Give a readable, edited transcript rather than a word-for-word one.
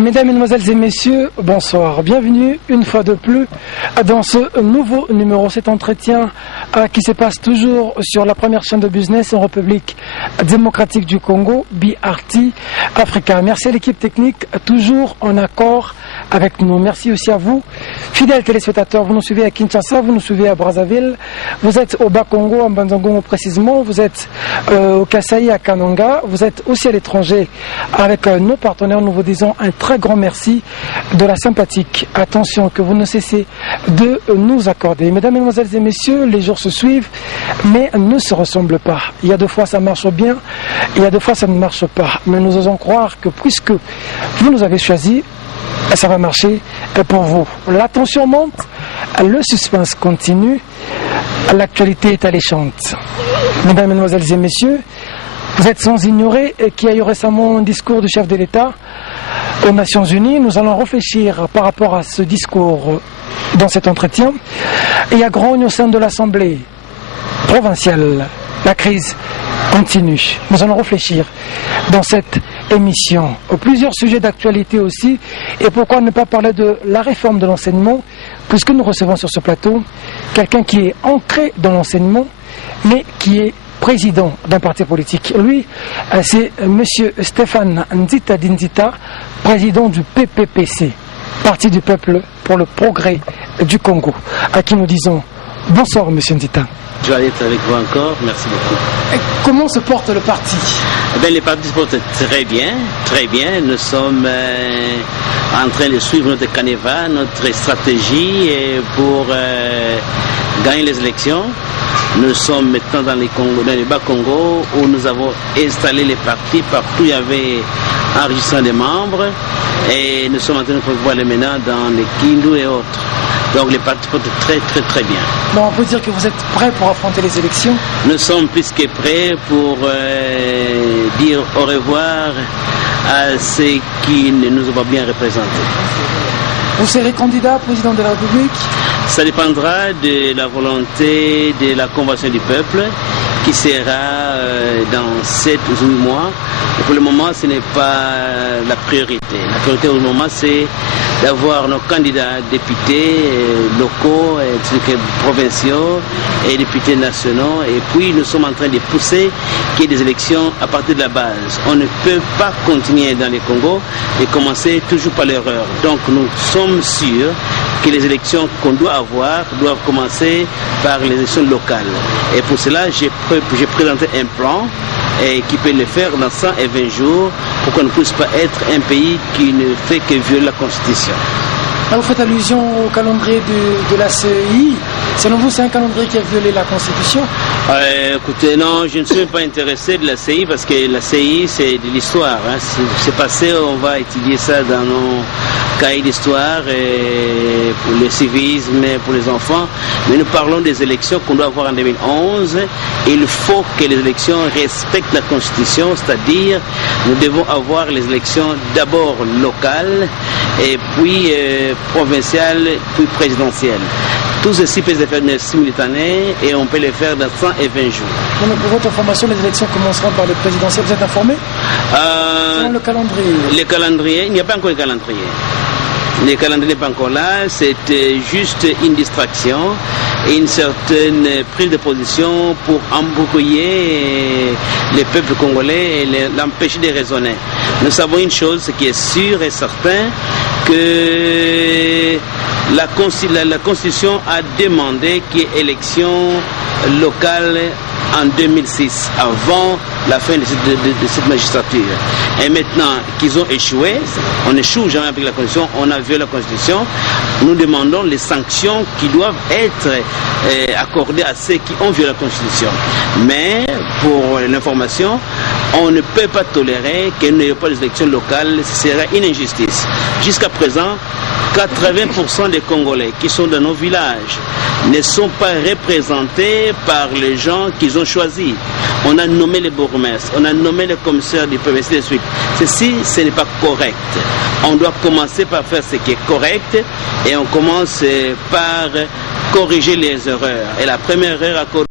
Mesdames, Mesdemoiselles et Messieurs, bonsoir. Bienvenue une fois de plus dans ce nouveau numéro, cet entretien qui se passe toujours sur la première chaîne de business en République démocratique du Congo, BRT Africa. Merci à l'équipe technique, toujours en accord avec nous. Merci aussi à vous, fidèles téléspectateurs. Vous nous suivez à Kinshasa, vous nous suivez à Brazzaville, vous êtes au Bas-Congo, en Banzangongo précisément, vous êtes au Kasaï, à Kananga, vous êtes aussi à l'étranger avec nos partenaires. Nous vous disons un très grand merci de la sympathique attention que vous ne cessez de nous accorder. Mesdames, Mesdemoiselles et Messieurs, les jours se suivent, mais ne se ressemblent pas. Il y a deux fois ça marche bien, il y a deux fois ça ne marche pas. Mais nous osons croire que puisque vous nous avez choisis, ça va marcher pour vous. La tension monte, le suspense continue, l'actualité est alléchante. Mesdames, Mesdemoiselles et Messieurs, vous êtes sans ignorer qu'il y a eu récemment un discours du chef de l'État aux Nations Unies. Nous allons réfléchir par rapport à ce discours dans cet entretien. Il y a grogne au sein de l'Assemblée provinciale. La crise continue. Nous allons réfléchir dans cette émission. Plusieurs sujets d'actualité aussi. Et pourquoi ne pas parler de la réforme de l'enseignement, puisque nous recevons sur ce plateau quelqu'un qui est ancré dans l'enseignement, mais qui est président d'un parti politique. Lui, c'est M. Stéphane Nzita Dinzita, président du PPPC, Parti du Peuple pour le Progrès du Congo, à qui nous disons bonsoir M. Nzita. Je vais être avec vous encore, merci beaucoup. Et comment se porte le parti? Le parti se porte très bien, très bien. Nous sommes en train de suivre notre canevas, notre stratégie pour gagner les élections. Nous sommes maintenant dans les Bas-Congo où nous avons installé les partis. Partout il y avait enregistrement des membres et nous sommes en train de prévoir les maintenant dans les Kindu et autres. Donc les partis portent très bien. Bon, on peut dire que vous êtes prêts pour affronter les élections? Nous sommes plus que prêts pour dire au revoir à ceux qui ne nous ont pas bien représentés. Vous serez candidat président de la République? Ça dépendra de la volonté de la Convention du peuple qui sera dans 7 ou 8 mois. Et pour le moment, ce n'est pas la priorité. La priorité au moment, c'est d'avoir nos candidats députés locaux, provinciaux et députés nationaux. Et puis, nous sommes en train de pousser qu'il y ait des élections à partir de la base. On ne peut pas continuer dans les Congo et commencer toujours par l'erreur. Donc, nous sommes sûrs que les élections qu'on doit avoir doivent commencer par les élections locales. Et pour cela, j'ai présenté un plan qui peut le faire dans 120 jours pour qu'on ne puisse pas être un pays qui ne fait que violer la Constitution. Vous faites allusion au calendrier de la CEI. Selon vous, c'est un calendrier qui a violé la Constitution? Écoutez, non, je ne suis pas intéressé de la CEI parce que la CEI, c'est de l'histoire. Hein. C'est passé, on va étudier ça dans nos cahiers d'histoire pour le civisme, pour les enfants. Mais nous parlons des élections qu'on doit avoir en 2011. Il faut que les élections respectent la Constitution, c'est-à-dire nous devons avoir les élections d'abord locales et puis provinciales, puis présidentielles. Tout ceci peut se faire simultanément et on peut le faire dans 120 jours. Donc pour votre information, les élections commenceront par le présidentiel. Vous êtes informé? Selon le calendrier. Le calendrier, il n'y a pas encore de calendrier. Le calendrier n'est pas encore là, c'est juste une distraction, une certaine prise de position pour embrouiller le peuple congolais et l'empêcher de raisonner. Nous savons une chose, ce qui est sûr et certain, que la Constitution a demandé qu'il y ait élection locale en 2006, avant la fin de cette magistrature. Et maintenant qu'ils ont échoué, on n'échoue jamais avec la Constitution, on a violé la Constitution, nous demandons les sanctions qui doivent être accordées à ceux qui ont violé la Constitution. Mais, pour l'information, on ne peut pas tolérer qu'il n'y ait pas d'élections locales, ce serait une injustice. Jusqu'à présent, 80% des Congolais qui sont dans nos villages ne sont pas représentés par les gens qu'ils ont choisis. On a nommé les bourgmestres, on a nommé les commissaires du peuple, et ainsi de suite. Ceci, ce n'est pas correct. On doit commencer par faire ce qui est correct et on commence par corriger les erreurs. Et la première erreur à corriger,